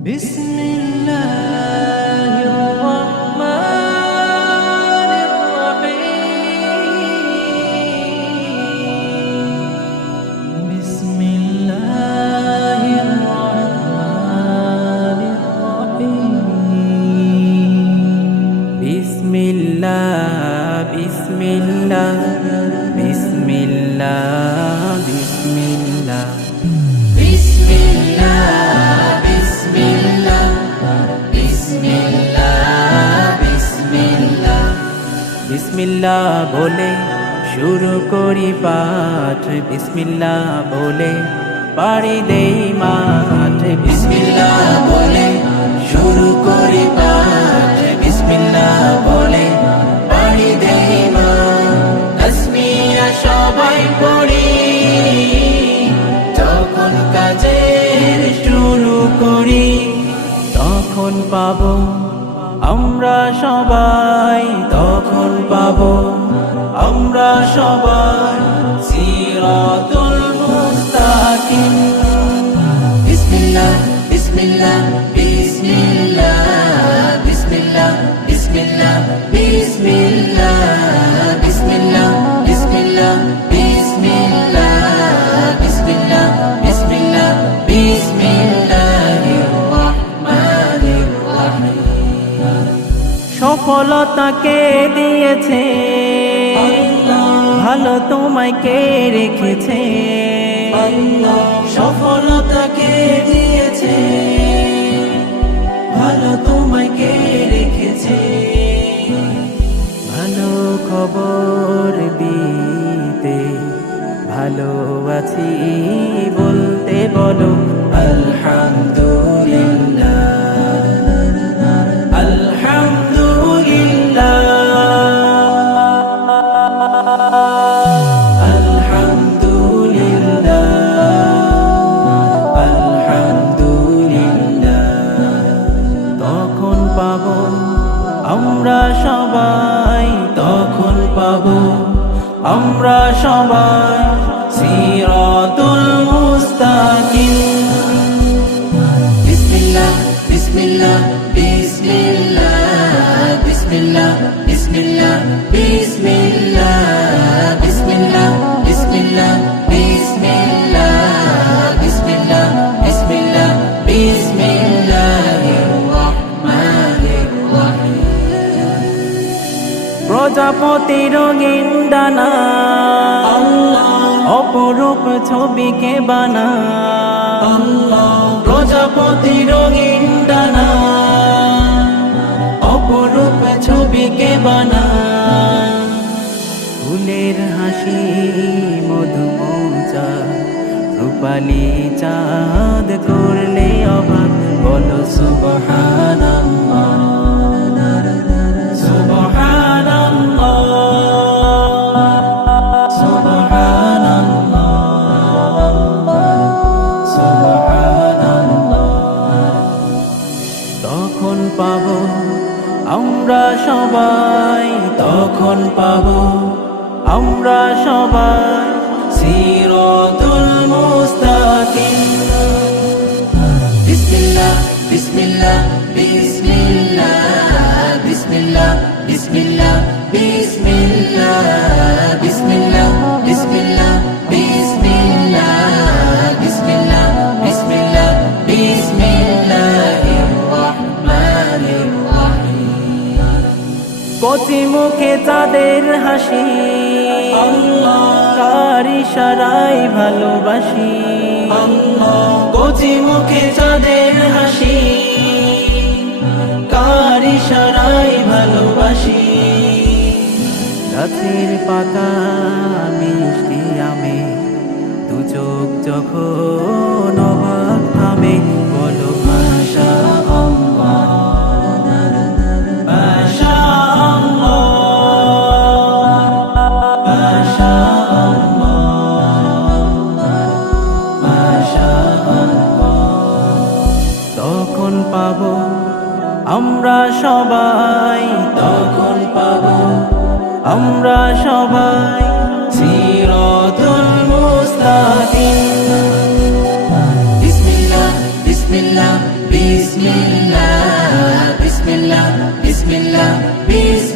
بسم الله الرحمن الرحيم بسم الله الرحمن الرحيم بسم الله بسم الله بسم الله بسم الله بسم الله বিসমিল্লাহ বলে শুরু করি পাঠ, বিসমিল্লাহ বলে পাড়ি দেই মাঠ, বিসমিল্লাহ বলে শুরু করি পাঠ, বিসমিল্লাহ বলে পাড়ি দেই মাঠ। তাসমিয়া সবাই পড়ি যখন কাজের শুরু করি, তখন পাবো আমরা সবাই, তখন পাবো আমরা সবাই সিরাতুল মুস্তাকিম। বিসমিল্লাহ বিসমিল্লাহ বিসমিল্লাহ বিসমিল্লাহ বিসমিল্লাহ বিসমিল্লাহ বিসমিল্লাহ বিসমিল্লাহ বিসমিল্লাহ বিসমিল্লাহ বিসমিল্লাহ বিসমিল্লাহির রহমানির রহিম। সফলতা কে দিয়েছে ভালো তোমায় কে রেখেছে, সফলতা কে দিয়েছে ভালো তোমায় কে রেখেছে। ভালো খবর দিতে ভালো আছি বলতে বলো আলহামদুলিল্লাহ। আমরা সবাই, তখন পাবো আমরা সবাই সিরাতুল মুস্তাকিম। বিসমিল্লাহ বিসমিল্লাহ বিসমিল্লাহ বিসমিল্লাহ বিসমিল্লাহ বিসমিল্লাহ বিসমিল্লাহ বিসমিল্লাহ বিসমিল্লাহ বিসমিল্লাহ বিসমিল্লাহ বিসমিল্লাহির রহমানির রহিম। প্রজাপতি রঙিন ডানা অপরূপ ছবিকে বানা, প্রজাপতি রঙিন ডানা অপরূপ ছবিকে বানা। ফুলের হাসি মধুমৌচা রূপালী চাঁদ করলে অবাক, বলো সুবহানাল্লাহ সুবহানাল্লাহ সুবহানাল্লাহ সুবহানাল্লাহ। তখন পাবো আমরা সবাই, তখন পাবো আমরা সবাই সিরাতুল মুস্তাকিম। বিসমিল্লাহ বিসমিল্লাহ বিসমিল্লাহ বিসমিল্লাহ বিসমিল্লাহ বিসমিল্লাহ বিসমিল্লাহ বিসমিল্লাহ বিসমিল্লাহ বিসমিল্লাহ বিসমিল্লাহ বিসমিল্লাহির রহমানির রহিম। কচি মুখে চাঁদের হাসি কার ইশারায় ভালোবাসি, কচি মুখে চাঁদের হাসি কার ইশারায় ভালোবাসি। গাছের পাতা মিষ্টি আমে দু চোখ যখন অবাক থামে, বলো মাশাআল্লাহ মাশাআল্লাহ মাশাআল্লাহ মাশাআল্লাহ। তখন পাবো আমরা সবাই, তখন পাবো আমরা সবাই সিরাতুল মুস্তাকিম। বিসমিল্লাহ বিসমিল্লাহ বিসমিল্লাহ বিসমিল্লাহ বিসমিল্লাহ বিসমিল্লাহ